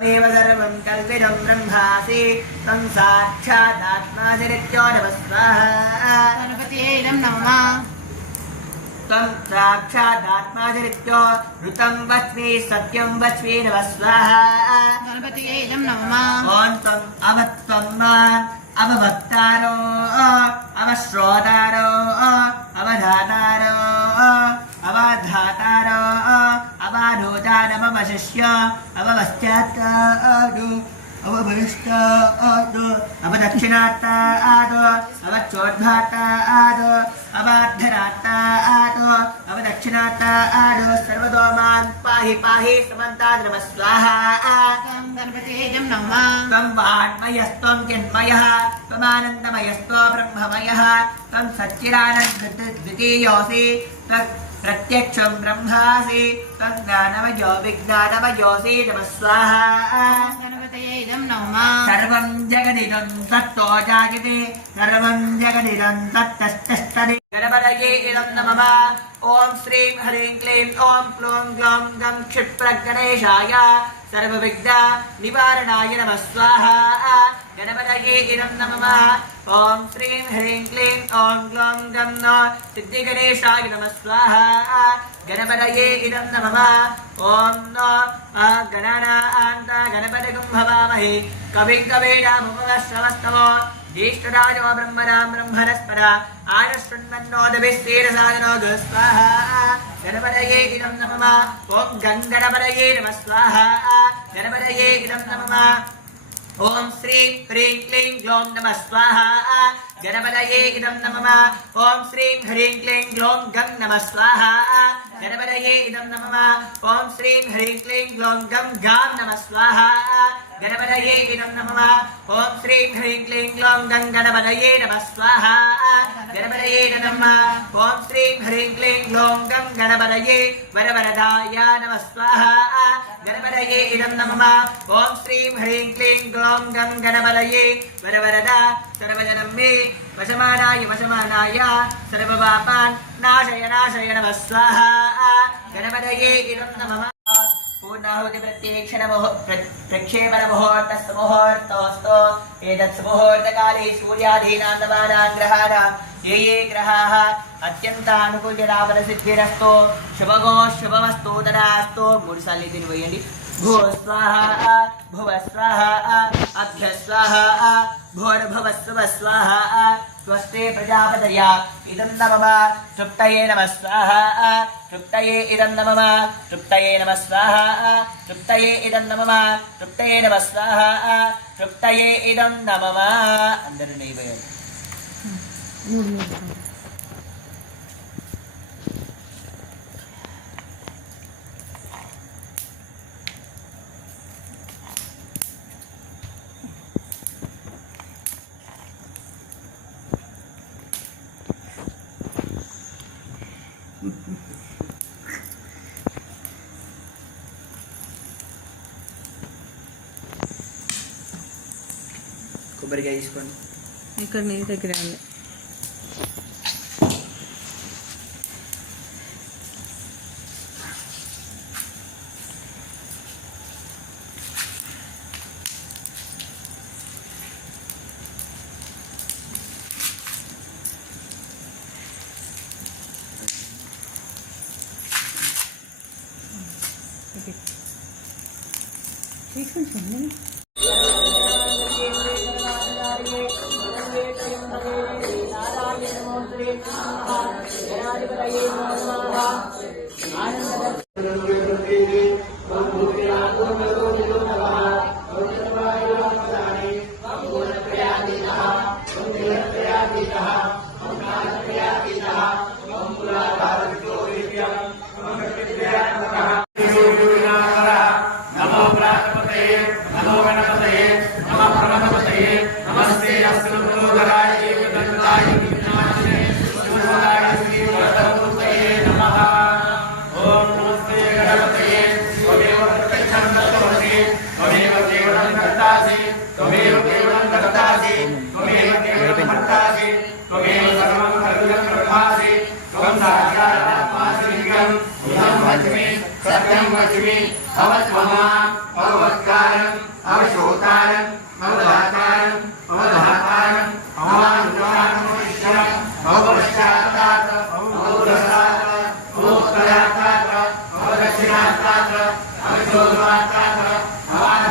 देव सर्वं कल्पितं ब्रह्मासि तं साक्षादात्मादित्यो नमः स्वाहा गणपतये नमः तं साक्षादात्मादित्यो ऋतं वच्मि सत्यं वच्मि नमः स्वाहा गणपतये नमः ॐ त्वम् अवत्वम् अवभक्तारो अवश्रोतारो अवधातारो अवधातारो अवाधोतारमवशिष्य अववश्चात्तादो अवभविष्टादो अवदक्षिणात्तादो अवचोद्धात्तादो अवाद्धरात्तादो अवदक्षिणात्तादो सर्वतो मां पाहि पाहि समन्तात् नमः स्वाहा गणपतये नमः त्वं वाङ्मयस्त्वं चिन्मयः त्वमानन्दमयस्त्वं ब्रह्ममयः त्वं सच्चिदानन्दद्वितीयोऽसि प्रत्यक्षं ब्रह्मासि त्वं ज्ञानमयो विज्ञानमयोऽसि नमः स्वाहा गणपतये नमः सर्वं जगदिदं तत्तो जायते सर्वं जगदिदं तत्तस्तस्तदे गणपतये इदं नमः ॐ श्रीं ह्रीं क्लीं ॐ प्लूं ग्लौं गं क्षिप्रगणेशाय सर्वविघ्न निवारणाय नमः स्वाहा गणपतये इदं नमः ॐ श्रीं ह्रीं क्लीं ॐ ग्लौं गं सिद्धिगणेशाय नमः स्वाहा गणपतये इदं नमः ॐ गणानान्त गणपतिगुं भवामहे कविं कवीनामुपमश्रवस्तमो ज्येष्ठराजो ब्रह्मणां ब्रह्मणस्पद आनशृण्वन्नोदभिस्तेरसादनो स्वाहा गणपतये इदं नमः ॐ गणपतये नमः स्वाहा गणपतये इदं नमः ॐ श्रीं ह्रीं क्लीं ग्लौं नमः स्वाहा गणपतये इदं नमः ॐ श्रीं ह्रीं क्लीं ग्लौं गं नमः स्वाहा गणपतये इदं नमः ॐ श्रीं ह्रीं क्लीं ग्लौं गं गां नमः स्वाहा गणपतये इदं नमः ॐ श्रीं ह्रीं क्लीं ग्लौं गं गणपतये नमः स्वाहा गणपतये नमः ॐ श्रीं ह्रीं क्लीं ग्लौं गं गणपतये वरवरदाय नमः स्वाहा गणपतये इदं नमः ॐ श्रीं ह्रीं क्लीं ग्लौं गं गणपतये वरवरदा सर्वजनं मे वशमानाय वशमानाय सर्वपापान् नाशय नाशय नमः स्वाहा गणपतये इदं नमः पूर्णाहुति प्रक्षेपण मुहूर्तस्य मुहूर्तोऽस्तु एतत् मुहूर्तकाले सूर्यादीनां नवानां ग्रहाणां ये ये ग्रहाः अत्यन्तानुकूल्यलाभसिद्धिरस्तु शुभगो शुभमस्तु तदास्तु मूर्साली वयंడి भू स्वाहा भुव स्वाहा अभ्य स्वाहा भूर्भुवस्सुव स्वाहा स्वस्ति प्रजापतया इदं नमः तृप्तये नमः स्वाहा तृप्तये इदं नमः तृप्तये नमः स्वाहा तृप्तये इदं नमः तृप्तये नमः स्वाहा तृप्तये इदं नमः अंदर नहीं भय కొబ్బరికాయ తీసుకోండి ఇక్కడ నీ దగ్గర తీసుకుంటాండి सत्यं वच्मि भवत्वमा भगवत्कारं अवशोतारम् अवधातारम् अवधातारम् अवानुवानमोश्वरम् अवपश्चात्तात् अवपुरस्तात् अवोत्तरात्तात् अवदक्षिणात्तात् अवचोर्वात्तात् अवान